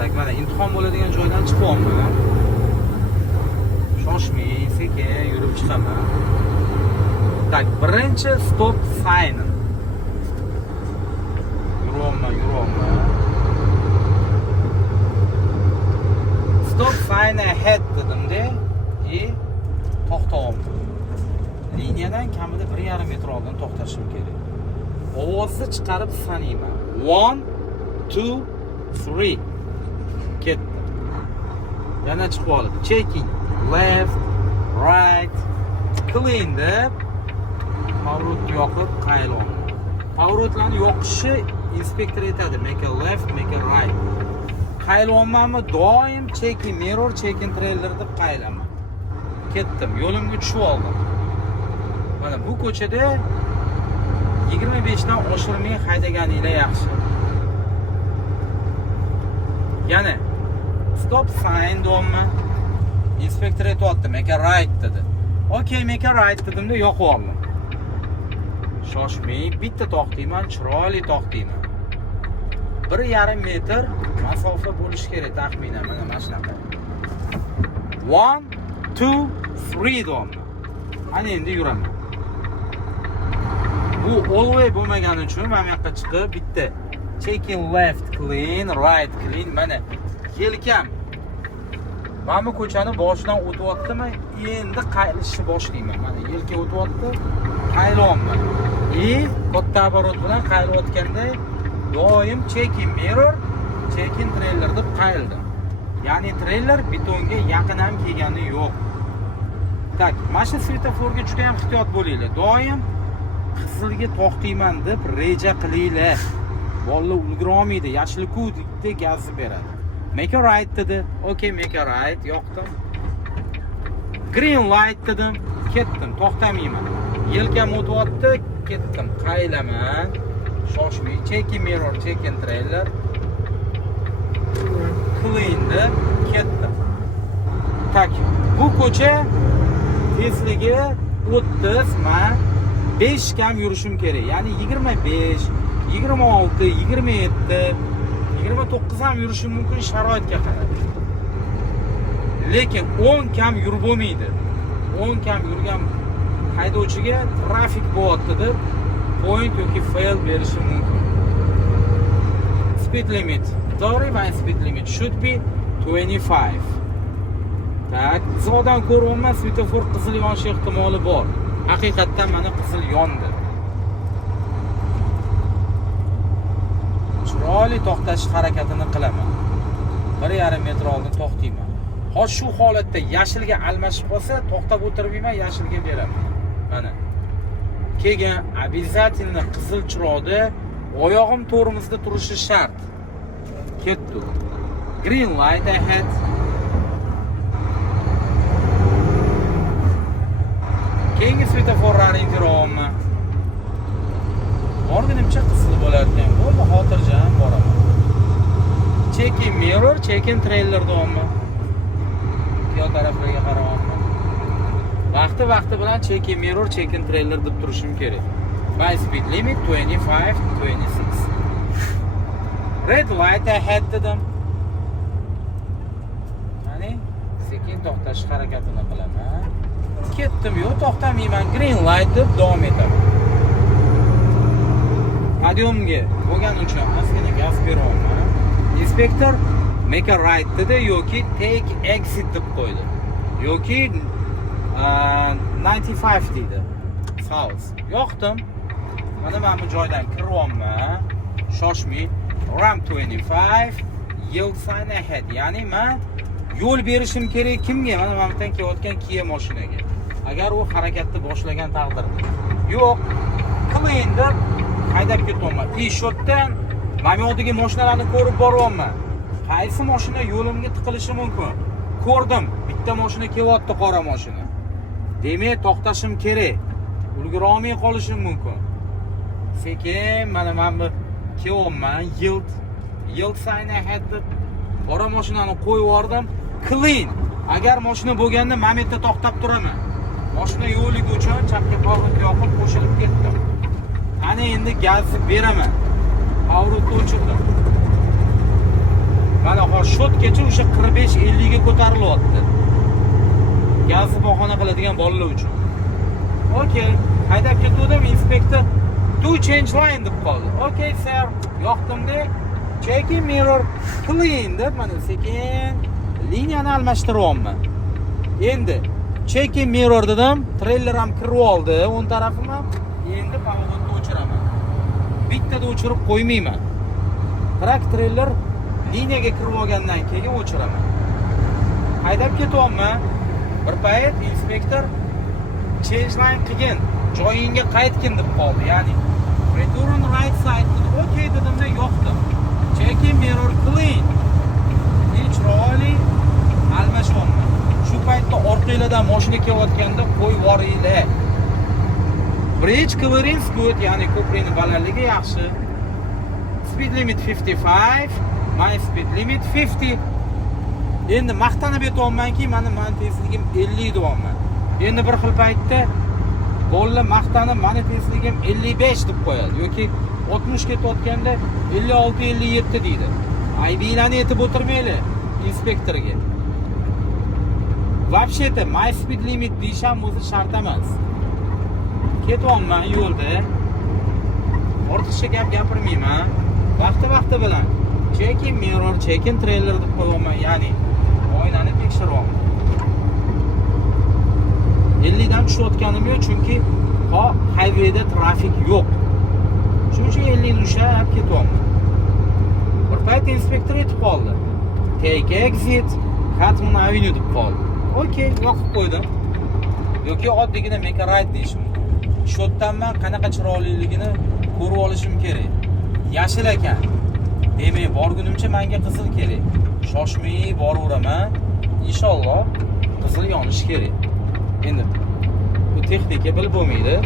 Tak, mana imtihon bo'ladigan joydan chiqyapman. Shoshmay, sekin yurib chiqaman. Tak, birinchi stop sign. Yurolma. Stop sign ahead dedimda, to'xtayapman. Liniyadan kamida 1,5 metr oldin to'xtashim kerak. Ovozni chiqarib sanayman. 1 2 3 ketdi. Yana chiqib oldi. Checking left, right, clean deb pavrot yoqib qaylyapman. Pavrotlarni yoqishi inspektor aytadi, make a left, make a right. Qaylyapmanmi? Doim checking mirror, checking trailer deb qaylaman. Ketdim, yo'limga tushib oldim. Mana bu ko'chada 25 dan oshirmay haydaganinglar yaxshi. Yana stop sign deyapman. Inspektor aytayapti, make a right dedi. Okay, make a right dedimda yoqib oldim. Shoshmay, bitta to'xtayman, chiroyli to'xtayman. 1,5 metr masofa bo'lishi kerak taxminan mana shunaqa. 1 2 3 deyapman. Ana endi yuraman. Bu all-way bo'lmagani uchun mana bu yoqqa chiqib bitta checking left clean, right clean. Mana yelkam mana bu ko'chani boshidan o'tyaptimi, endi qaylishni boshlayman. Mana yelka o'tyapti, qaylyapman. Katta оборот bilan qaylayotganda doim checking mirror, checking trailer deb qayildim. Ya'ni trailer betonga yaqin ham kelgani yo'q. Tak, mana shu svetoforga juda ham ehtiyot bo'linglar. Doim qizilga to'xtayman deb reja qilinglar. Bolalar ulgura olmaydi, yashilkudek gazni beradi. Make a right dedi. Okay, make a right, yoqdim. Green light dedim, ketdim, to'xtamayman. Yelkam o'tyapti, ketdim, qaylaman. Shoshmay, checking mirror, checking trailer. Clean deb ketdim. Tak, bu ko'cha tezligi 30 man 5 kam yurishim kerak. Ya'ni 25, 26, 27, 29 ham yurishim mumkin sharoitga qarab. Lekin 10 kam yurib bo'lmaydi. 10 kam yurgan haydovchiga trafik bo'lyapti deb point yoki fail berishi mumkin. Speed limit. To'g'ri, my speed limit should be 25. Tak, zodan ko'ryapman, svetofor qizil yonish ehtimoli bor. Haqiqatdan mana qizil yondi. Chiroyli to'xtash harakatini qilaman. 1,5 metr oldin to'xtayman. Hozir shu holatda yashilga almashib qolsa, to'xtab o'tirmayman, yashilga beraman. Mana. Keyin обязательно qizil chiroqda oyog'im to'g'rimizda turishi shart. Ketdi. Green light ahead. Keyingi svetoforlarni intiraman. Organimcha qizil bo'larkan. Bo'ldi, xotirjam boraman. Checking mirror, checking trailer deyapman. Yo taraflarga qarayapman. Vaqti bilan checking mirror, checking trailer deb turishim kerak. My speed limit 25, 26. Red light ahead dedim. Mana sekin to'xtash harakatini qilaman. Ketdim, yo'q, to'xtamayman. Green light deb davom etaman. Hadyomga bo'lgani uchun ozgina gaz beryapman. Inspektor make a right dedi yoki take exit deb qo'ydi. Yoki 95 dedi. South. Yo'qdim. Mana bu joydan kiryapman. Shoshmay. Ramp 25, yield sign ahead. Ya'ni men yo'l berishim kerak kimga? Mana bu yerdan kelayotgan Kia mashinaga. Agar u harakatni boshlagan taqdirda. Yo'q, clean deb haydab ketaman. Shu yerdan mana yo'ldagi mashinalarni ko'rib boryapman. Qaysi mashina yo'limga tiqilishi mumkin? Ko'rdim, bitta mashina kelyapti, qora mashina. Demak, to'xtashim kerak. Ulgura olmay qolishim mumkin. Sekin mana bu kelyapman, yield sign ahead deb qora mashinani qo'yib yubordim. Clean. Agar mashina bo'lganda men yerda to'xtab turaman. Mashina yo'ligi uchun chapga pavrot yoqib qo'shilib ketdim. Ana endi gazni beraman. Pavrotni o'chirdim. Mana shotgacha o'sha 45-50 ga ko'tarilyapti. Gazni bahona qiladigan bolalar uchun. Okay, haydab ketdim, inspektor to change line deb qoldi. Okay, sir, yoqdimda. Checking mirror clean deb mana sekin liniyani almashtiryapman. Endi checking mirror dedim, trailer ham kirib oldi, o'ng tarafim ham. Endi pavovodni o'chiraman. Bittada o'chirib qo'ymayman. Trak trailer liniyaga kirib olgandan keyin o'chiraman. Haydab ketyapman. Bir payt inspektor change line qilgin, joyingga qaytgin deb qoldi. Ya'ni return right side dedi. Okay dedimda yoqdim. Checking mirror clean. Chiroyli almashyapman. Shu paytda orqangizdan mashina kelayotganda qo'yib yuboringlar. Bridge clearance good, ya'ni ko'prikning balandligi yaxshi. Speed limit 55, my speed limit 50. Endi maqtanib aytayapmanki, mani tezligim 50 deyapman. Endi bir xil paytda bolalar maqtanib mani tezligim 55 deb qo'yadi yoki 60 ketayotganda 56-57 deydi. Aybinglarni aytib o'tirmaylar inspektorga. Вообще-то my speed limit deyisham o'zi shart emas. Ketyapman yo'lda. Ortiqcha gap gapirmayman. Vaqti bilan checking mirror, checking trailer deb qo'yaman, ya'ni oynani tekshiryapman. 50 dan tushayotganim yo'q, chunki highwayda trafik yo'q. Shuning uchun 50 ni ushlab ketyapman. Bir payt inspektor aytib qoldi. Take exit, Catman Avenue deb qoldi. Okay, yoqib qo'ydim. Yoki oddiygina make a right deyish mumkin. Shotdanman qanaqa chiroyliligini ko'rib olishim kerak. Yashil ekan. Demak, borgunimcha menga qizil kerak. Shoshmay boraveraman. Inshaalloh qizil yonishi kerak. Endi bu texnika bilib bo'lmaydi.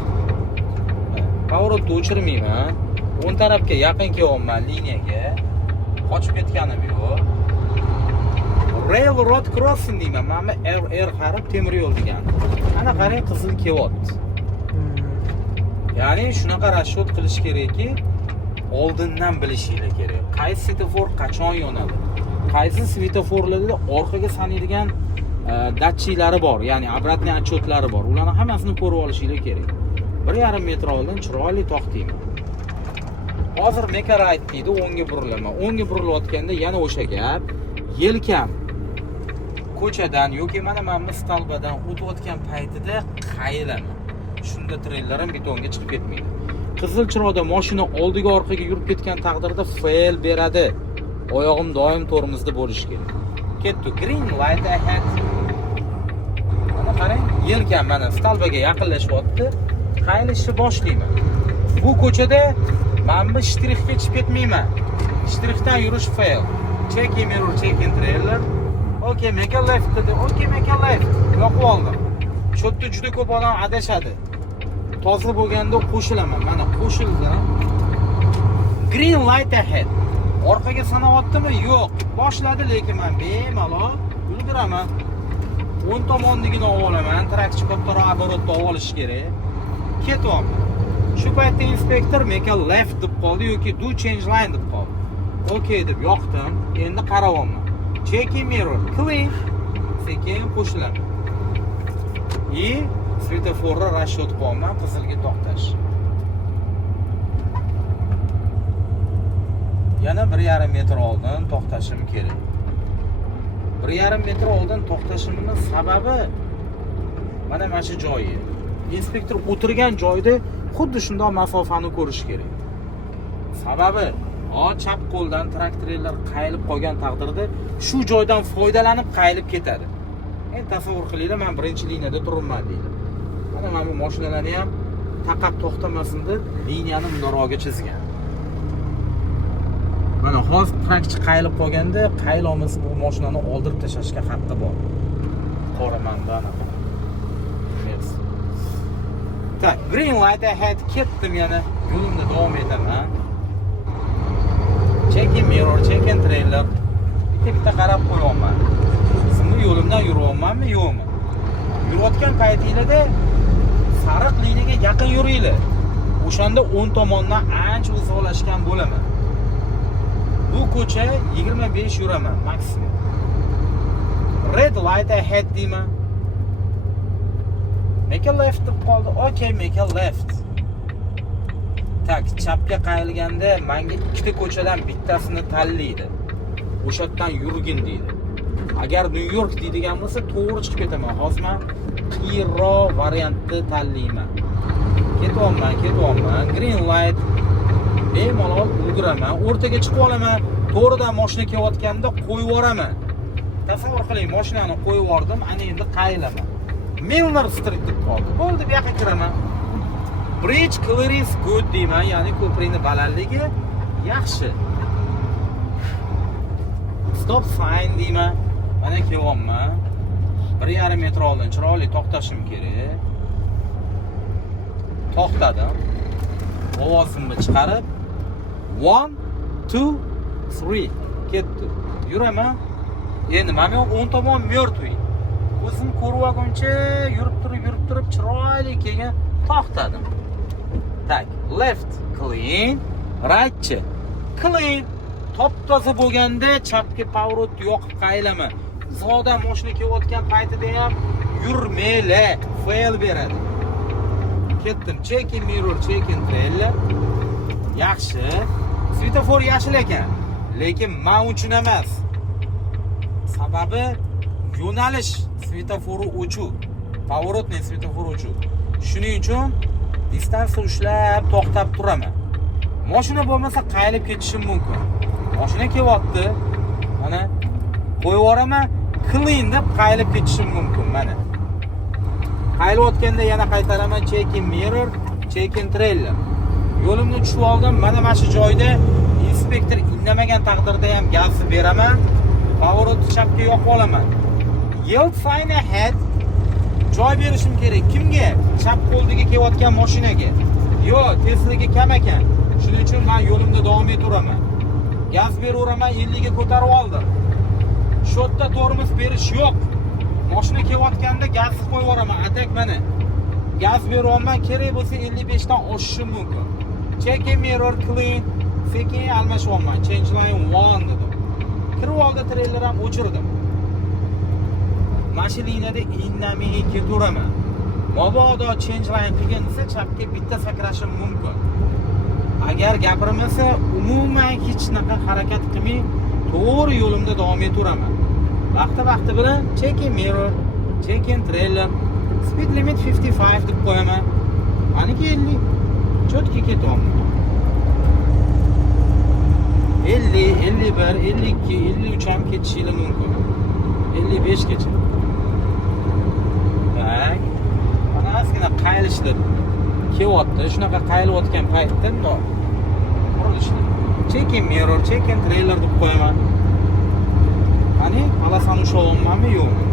Pоворotni o'chirmayman. O'ng tarafga yaqin kelyapman liniyaga. Qochib ketganim yo'q. Railroad crossing deyman. Mana R harf temir yo'l degani. Ana qarang, qizil kelyapti. Ya'ni shunaqa rashyot qilish kerakki, oldindan bilishinglar kerak. Qaysi svetofor qachon yonadi? Qaysi svetoforlarda orqaga sanaydigan datchiklari bor, ya'ni obratniy отчеtlari bor. Ularni hammasini ko'rib olishinglar kerak. 1,5 metr oldin chiroyli to'xtayman. Hozir make a right deydi, o'ngga burilaman. O'ngga burilayotganda yana o'sha gap, yelkam ko'chadan yoki mana stalbadan o'tayotgan paytida qayilaman. Shunda treylerim betonga chiqib ketmaydi. Qizil chiroqda mashina oldiga orqaga yurib ketgan taqdirda fail beradi. Oyog'im doim tormozda bo'lishi kerak. Ketdi. Green light ahead. Mana qarang, yelkam mana stalbaga yaqinlashyapti. Qaylashni boshlayman. Bu ko'chada men bu shtrixga chiqib ketmayman. Shtrixdan yurish fail. Checking mirror, checking trailer. Okay, make a left dedi. Okay, make a left. Yo'qib oldim. Shu yerda juda ko'p odam adashadi. Toza bo'lganda qo'shilaman. Mana qo'shildim. Green light ahead. Orqaga sanayaptimi? Yo'q. Boshladi, lekin men bemalol yuguraman. O'ng tomonligini olaman. Trakchi kattaroq оборотda olish kerak. Ketyapman. Shu paytda inspektor make a left deb qoldi yoki do change line deb qoldi. Okay deb yoqdim. Endi qarayapman. Checking mirror clean. Sekin qo'shilaman. Svetoforni rashyot qilyapman, qizilga to'xtash. Yana 1,5 metr oldin to'xtashim kerak. 1,5 metr oldin to'xtashimning sababi mana shu joyi. Inspektor o'tirgan joyda xuddi shunday masofani ko'rish kerak. Sababi chap qo'ldan traktorlar qayilib qolgan taqdirda shu joydan foydalanib qayilib ketadi. Endi tasavvur qilinglar, men birinchi liniyada turibman deydi. Mana bu mashinalarni ham taqab to'xtamasin deb liniyani mundoqroqga chizgan. Mana hozir trakchi qayilib qolganda qaylamiz bu mashinani oldirib tashlashga haqqi bor. Qoramanda anaqa. Yes. Tak, green light ahead, ketdim yana. Yo'limda davom etaman. Checking mirror, checking trailer. Bitta qarab qo'yapman. Sizni yo'limdan yuryapmanmi, yo'qmi? Yurayotgan paytingizda sariq liniyaga yaqin yuringlar. O'shanda o'ng tomondan ancha uzoqlashgan bo'laman. Bu ko'cha 25 yuraman maksimum. Red light ahead deyman. Make a left deb qoldi. Okay, make a left. Tak, chapga qayrilganda menga ikkita ko'chadan bittasini tanlaydi. O'sha yerdan yurgin deydi. Agar New York deydigan bo'lsa, to'g'ri chiqib ketaman. Hozir men qiyinroq variantni tanlayman. Ketyapman. Green light. Bemalol ulguraman. O'rtaga chiqib olaman. To'g'ridan mashina kelayotganda qo'yib yuboraman. Tasavvur qiling, mashinani qo'yib yubordim, ana endi qaylaman. Milner Street deb qoldi. Bo'ldi, bu yoqqa kiraman. Bridge clearance good deyman, ya'ni ko'prikning balandligi yaxshi. Stop sign deyman. Mana kelyapman. 1,5 metr oldin chiroyli to'xtashim kerak. To'xtadim. Ovozimni chiqarib 1 2 3 ketdi. Yuraman. Endi mana o'ng tomon mертвый. O'zim ko'rvaguncha yurib turib chiroyli keyin to'xtadim. Tak, left clean, right clean. Top-toza bo'lganda chapga pоворot yo'q qaylaman. Zoda mashina kelayotgan paytida ham yurmayla, fail beradi. Ketdim, checking mirror, checking trailer. Yaxshi. Svetofor yashil ekan, lekin men uchun emas. Sababi yo'nalish svetofori o'chuv, поворотный svetofori o'chuv. Shuning uchun distansiya ushlab to'xtab turaman. Mashina bo'lmasa qaylib ketishim mumkin. Mashina kelyapti. Mana qo'yib yuboraman, clean deb qaylib ketishim mumkin mana. Qaylayotganda yana qaytaraman, checking mirror, checking trailer. Yo'limni tushib oldim. Mana shu joyda inspektor indamagan taqdirda ham gazni beraman. Pavorotni chapga yoqib olaman. Yield sign ahead. Joy berishim kerak. Kimga? Chap qo'ldiga kelayotgan mashinaga. Yo, tezligi kam ekan. Shuning uchun men yo'limda davom etaveraman. Gaz beraveraman, 50 ga ko'tarib oldim. Shu yerda tormoz berish yo'q. Mashina kelayotganda gazni qo'yib yuboraman. Atak mana. Gaz beryapman, kerak bo'lsa 55 dan oshishim mumkin. Checking mirror clean. Sekin almashyapman. Change line 1 dedim. Kirib oldi, trailer ham o'chirdim. Mashinada indamay ketaveraman. Mabodo change line qilgansa chapga bitta sakrashim mumkin. Agar gapirmasa, umuman hech naqa harakat qilmay, to'g'ri yo'limda davom etaveraman. Vaqti bilan checking mirror, checking trailer, speed limit 55 deb qo'yaman. Maniki 50. Chotki ketyapman. 50, 51, 52, 53 ham ketishingiz mumkin. 55 gacha. Tak. Mana ozgina qaylishlar kelyapti. Shunaqa qaylayotgan paytda qurilishlar. Checking mirror, checking trailer deb qo'yaman. Qani, alasani ushlayapmanmi yo'qmi?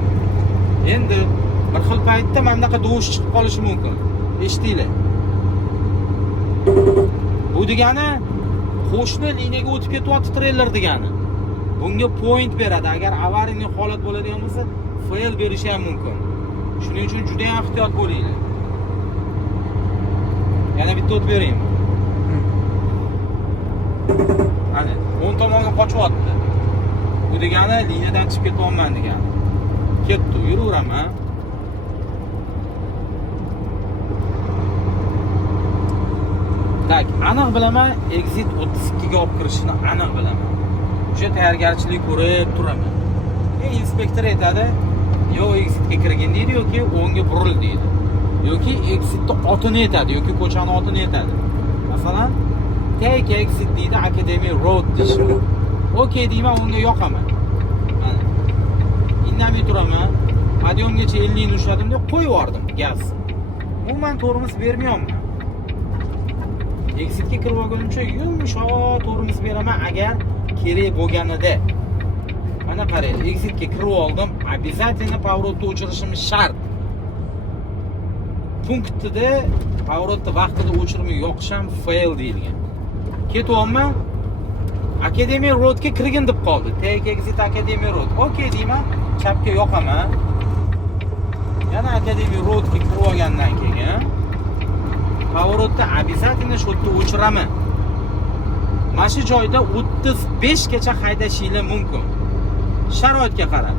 Endi bir xil paytda mana bunaqa dovush chiqib qolishi mumkin. Eshitinglar. Bu degani qo'shni liniyaga o'tib ketyapti trailer degani. Bunga point beradi. Agar avariyli holat bo'ladigan bo'lsa, fail berishi ham mumkin. Shuning uchun juda ham ehtiyot bo'linglar. Yana bitta o't beraymi? Ana, o'ng tomonga qochyapti. Bu degani liniyadan chiqib ketyapman degani. Ketdi, yuraveraman. Tak, aniq bilaman, exit 32 ga olib kirishini aniq bilaman. O'sha tayyorgarchilik ko'rib turaman. Inspektor aytadi, yo exitga kirgin deydi yoki o'ngga buril deydi. Yoki exitni otini aytadi yoki ko'chani otini aytadi. Masalan, take exit deydi, Academy Road deydi. Okay deyman, unga yoqaman. Mana. Indamay turaman. Podiyomgacha 50 ni ushladim deb qo'yib yubordim gaz. Umuman tormoz bermayapman. Exitga kirib olguncha yumshoq tormoz beraman agar kerak bo'lganida. Mana qarang, exitga kirib oldim, обязательно поворотni o'chirishim shart. Punktida поворотni vaqtida o'chirmay yoqisham fail deyilgan. Ketyapman. Academy Roadga kirgin deb qoldi. Take exit Academy Road. Okay deyman, chapga yoqaman. Yana Academy Roadga kirib olgandan keyin поворотni обязательно shu yerda o'chiraman. mana shu joyda 35 gacha haydashinglar mumkin. Sharoitga qarab.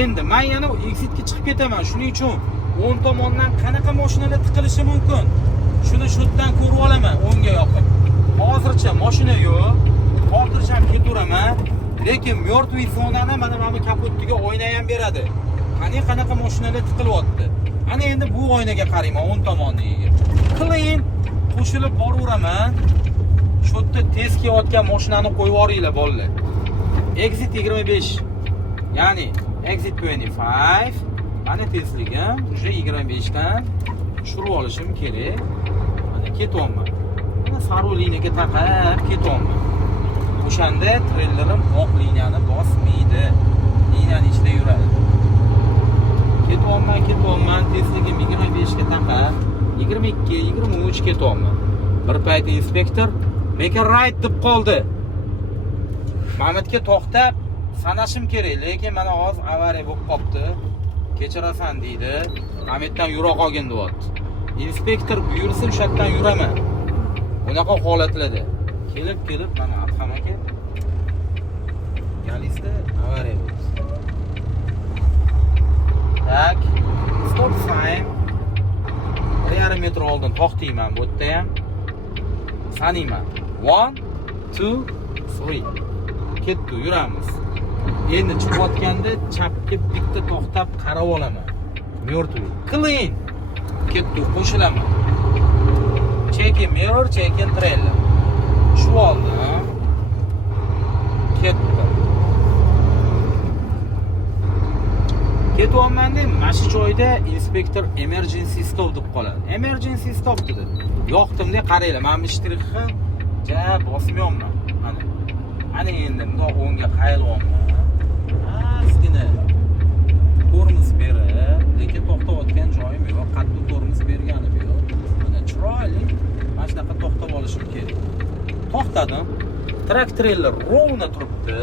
Endi men yana exitga chiqib ketaman. Shuning uchun o'ng tomondan qanaqa mashinalar tiqilishi mumkin? Shuni shundan ko'rib olaman o'ngga yoqib. Hozircha mashina yo'q. Xotirjam keturaman. Lekin mертвый zonani mana bu kapottiga oyna ham beradi. Qanaqa mashinalar tiqilyapti. Ana endi bu oynaga qarayman o'ng tomoniga. Clean qo'shilib boraveraman. Shu yerda tez kelayotgan mashinani qo'yib yuboringlar bolalar. Exit 25. Ya'ni exit 25. Mana tezligim уже 25 dan tushirib olishim kerak. Mana ketyapman. Mana sariq liniyaga taqab ketyapman. O'shanda treylerim oq liniyani bosmaydi. Liniyaning ichida yuradi. Ketyapman, tezligim 25 ga taqab 22, 23 ketyapman. Bir payt inspektor make a right deb qoldi. Mamatga to'xtab sanashim kerak, lekin mana hozir avariya bo'lib qopti. Kechirasan deydi. Mamatdan yura qolgin deyapti. Inspektor buyursa o'sha yerdan yuraman. Bunaqa holatlarda kelib mana Adham aka Galisda avariya bo'ldi. Tak, stop sign. 1,5 metr oldin to'xtayman bu yerda ham. Sanayman. 1 2 3. Ketdi, yuramiz. Endi chiqayotganda chapga bitta to'xtab qarab olaman. Mертвый. Clean. Ketdi, qo'shilaman. Check in mirror, check in trailer. Shu oldi. Ketdi. Ketyapman-da, mana shu joyda inspektor emergency stop deb qoladi. Emergency stop dedi. Yoqdim-da, qaranglar, men ishtirixni ja bosmayapman. Ana endi bundoq o'ngga qayilyapman. Ozgina tormoz berib, lekin to'xtayotgan joyim yo'q. Qattiq tormoz berganim yo'q. Mana chiroyli mana shunaqa to'xtab olishim kerak. To'xtadim. Trak treyler rovna turibdi.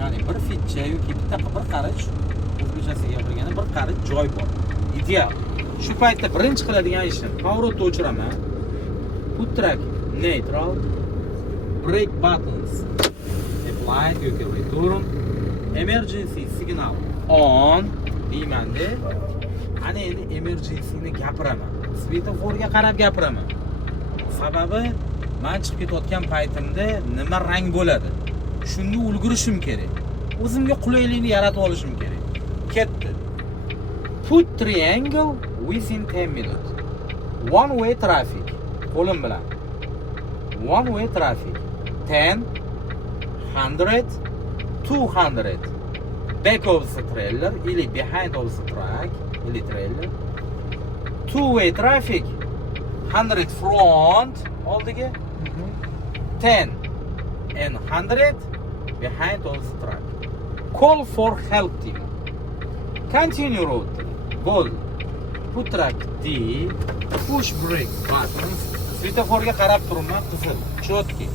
Ya'ni bir fitcha yoki bitta bir qarich, o'zbekchasiga gapirganda bir qarich joy bor. Ideal. Shu paytda birinchi qiladigan ishim pоворotni o'chiraman. Put track neutral. Brake buttons applied yoki return. Emergency signal on deymanda. Ana endi emergencyni gapiraman. Svetoforga qarab gapiraman. Sababi men chiqib ketayotgan paytimda nima rang bo'ladi? Shunga ulgurishim kerak. O'zimga qulaylikni yaratib olishim kerak. Ketdi. Put triangle within 10 minutes. One way traffic. Qo'lim bilan. One way traffic. 10, 100, 200. Back of the trailer или behind of the truck или trailer. Two way traffic. 100 front oldiga. 10 and 100 behind of the truck. Call for help team. Continue road. Goal. Put track D. Push brake buttons. Svetoforga qarab turibman, qizil. Chotki.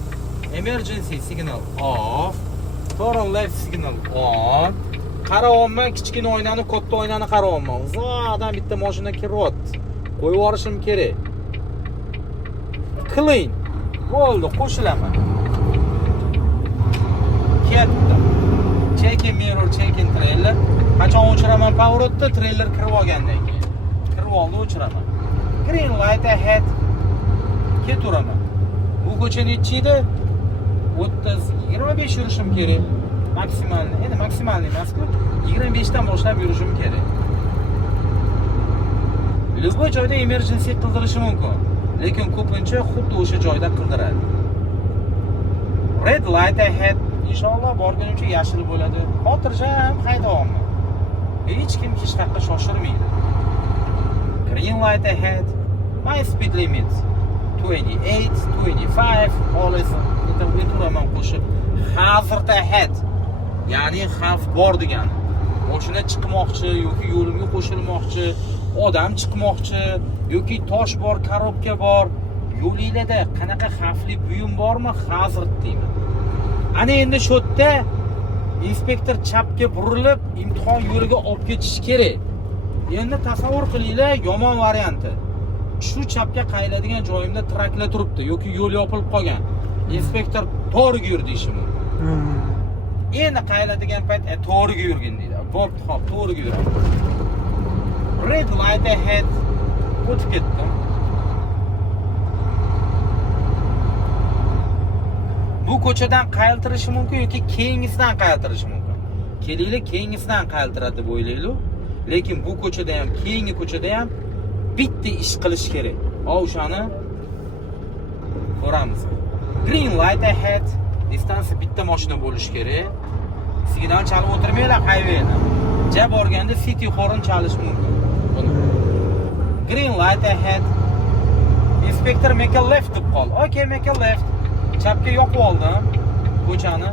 Emergency signal off. Turn left signal on. Qarayapman, kichkina oynani, katta oynani qarayapman. Uzoqdan bitta mashina kiryapti. Qo'yib yuborishim kerak. Clean. Bo'ldi, qo'shilaman. Ketdi. Check in mirror, check in trailer. Qachon o'chiraman pоворotda, trailer kirib olgandan keyin. Kirib oldi, o'chiraman. Green light ahead. Keturaman. Bu ko'cha nechida? 30-25 yurishim kerak. Maksimalni. Endi maksimalni emas-ku. 25 dan boshlab yurishim kerak. Любой joyda emergency qildirishi mumkin. Lekin ko'pincha xuddi o'sha joyda qildiradi. Red light ahead. Inshaalloh borgunimcha yashil bo'ladi. Xotirjam haydayapman. Hech kim hech qayerga shoshirmaydi. Green light ahead. My speed limit 28, 25. Always interventuraman qo'shib. Hazard ahead. Ya'ni xavf bor degani. Mashina chiqmoqchi yoki yo'limga qo'shilmoqchi, odam chiqmoqchi yoki tosh bor, korobka bor. Yo'lingizda qanaqa xavfli buyum bormi? Hazard deyman. Ana endi shu yerda inspektor chapga burilib, imtihon yo'liga olib ketish kerak. Endi tasavvur qilinglar, yomon varianti. Shu chapga qayiladigan joyimda traklar turibdi yoki yo'l yopilib qolgan. Inspektor to'g'riga yur deyishi mumkin. Endi qayladigan payt to'g'riga yurgin deydi. Bo'pti, xo'p, to'g'riga yur. Red light ahead. O'tib ketdim. Bu ko'chadan qaytirishi mumkin yoki keyingisidan qaytirishi mumkin. Kelinglar keyingisidan qaytiradi deb o'ylaylik. Lekin bu ko'chada ham, keyingi ko'chada ham bitta ish qilish kerak. O'shani ko'ramiz. Green light ahead. Distansiya bitta mashina bo'lishi kerak. Signal chalib o'tirmanglar highwayni. Ja borganda city horn chalish mumkin. Buni. Green light ahead. Inspektor make a left deb qol. Okay, make a left. Chapga yoqib oldim ko'chani.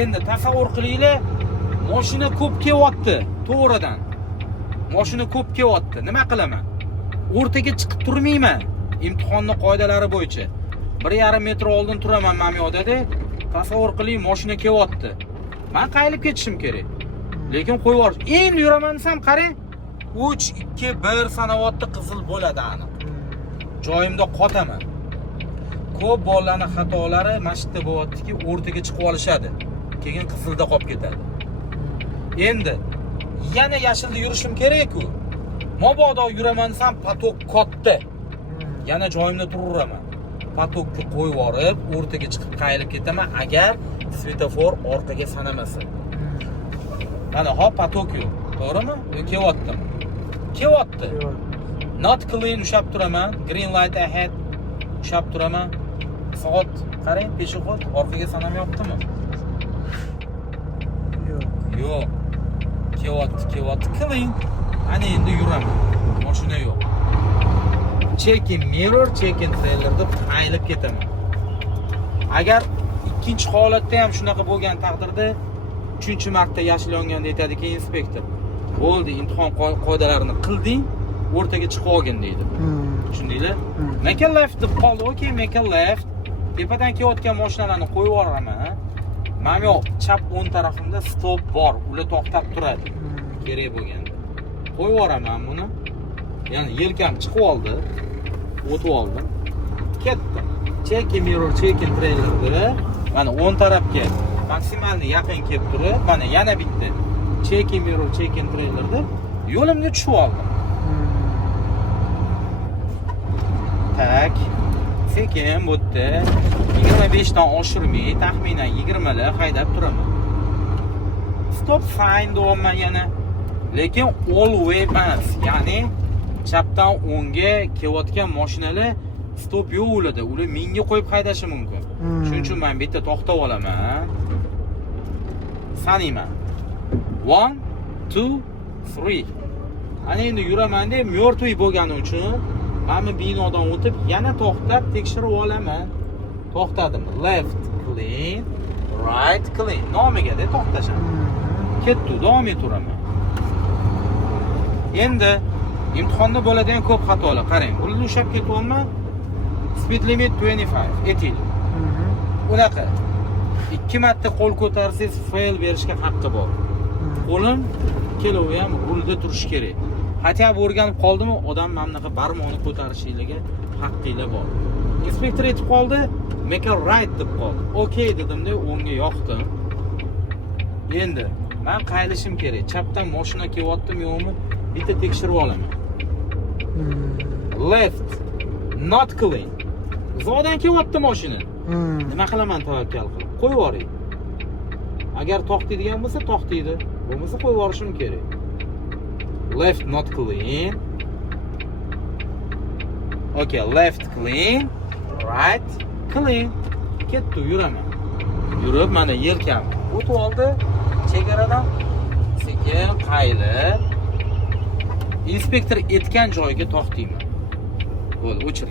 Endi tasavvur qilinglar, mashina ko'p kelyapti to'g'ridan. Mashina ko'p kelyapti. Nima qilaman? O'rtaga chiqib turmayman. Imtihonning qoidalari bo'yicha 1,5 metr oldin turaman men bu yerda. Tasavvur qiling, mashina kelyapti. Men qaylib ketishim kerak. Lekin qo'yib yuborish. Endi yuraman desam, qarang, 3 2 1 sanoatda qizil bo'ladi aniq. Joyimda qotaman. Ko'p bolalarning xatolari mashqda bo'lyaptiki, o'rtaga chiqib olishadi. Keyin qizilda qolib ketadi. Endi yana yashilda yurishim kerak-ku. Mabodo yuraman desam, patok katta. Yana joyimda turaveraman. Patokni qo'yib yorib, o'rtaga chiqib qaylib ketaman agar svetofor orqaga sanamasa. Mana hop patok yo'q. To'g'rimi? Kelyaptim. Kelyapti. Not clean ushab turaman. Green light ahead ushab turaman. Soat qarang, peshxod orqaga sanamayaptimi? Yo'q. Kelyapti. Clean. Ana endi yuraman. Mashina yo'q. Checking mirror, checking trailer deb qaylib ketaman. Agar ikkinchi holatda ham shunaqa bo'lgan taqdirda 3-marta yashil yonganda aytadiki inspektor, bo'ldi, imtihon qoidalarini qilding, o'rtaga chiqib olgin deydi. Tushundinglar? Make a left deb qoldi. Okay, make a left. Tepadan kelayotgan mashinalarni qo'yib yuboraman. Mana yo'q, chap o'ng tarafimda stop bor. Ular to'xtab turadi. Kerak bo'lganda. Qo'yib yuboraman buni. Ya'ni yelkam chiqib oldi. O'tib oldim. Ketdim. Checking mirror, checking trailerda mana o'ng tarafga maksimalni yaqin kelib turib, mana yana bitta checking mirror, checking trailerda yo'limga tushib oldim. Tak. Sekin bu yerda 25 dan oshirmay, taxminan 20 lar haydab turaman. Stop sign deyapman yana. Lekin all way emas, ya'ni chapdan o'ngga kelayotgan mashinalar stop yo'q ularda. Ular menga qo'yib haydashi mumkin. Shuning uchun men bitta to'xtab olaman. Sanayman. 1 2 3. Ana endi yuraman deb mертвый bo'lgani uchun men binodan o'tib yana to'xtab tekshirib olaman. To'xtadim. Left clean, right clean. Nomiga-da to'xtasham. Ketdi, davom etaveraman. Endi imtihonda bo'ladigan ko'p xatolar. Qarang, ularni ushab ketyapman. Speed limit 25 etil. Unaqa 2 marta qo'l ko'tarsangiz fail berishga haqqi bor. Qo'lim kelovi ham rulda turish kerak. Hatto o'rganib qoldimi, odam mana bunaqa barmoqni ko'tarishinglarga haqqinglar bor. Inspektor aytib qoldi, make a right deb qoldi. Okay dedimda, o'ngga yoqdim. Endi men qaylishim kerak. Chapdan mashina kelyaptimi yo'qmi? Bitta tekshirib olaman. Left not clean. Zodan kelyapti mashina. Nima qilaman tavakkal qilib? Qo'yib yuboring. Agar to'xtaydigan bo'lsa to'xtaydi, bo'lmasa qo'yib yuborishim kerak. Left not clean. Okay, left clean, right clean. Ketdi, yuraman. Yurib mana yelkam o'tib oldi. Chegaradan sekin qaylib inspektor aytgan joyga to'xtayman. Bo'ldi, o'chir.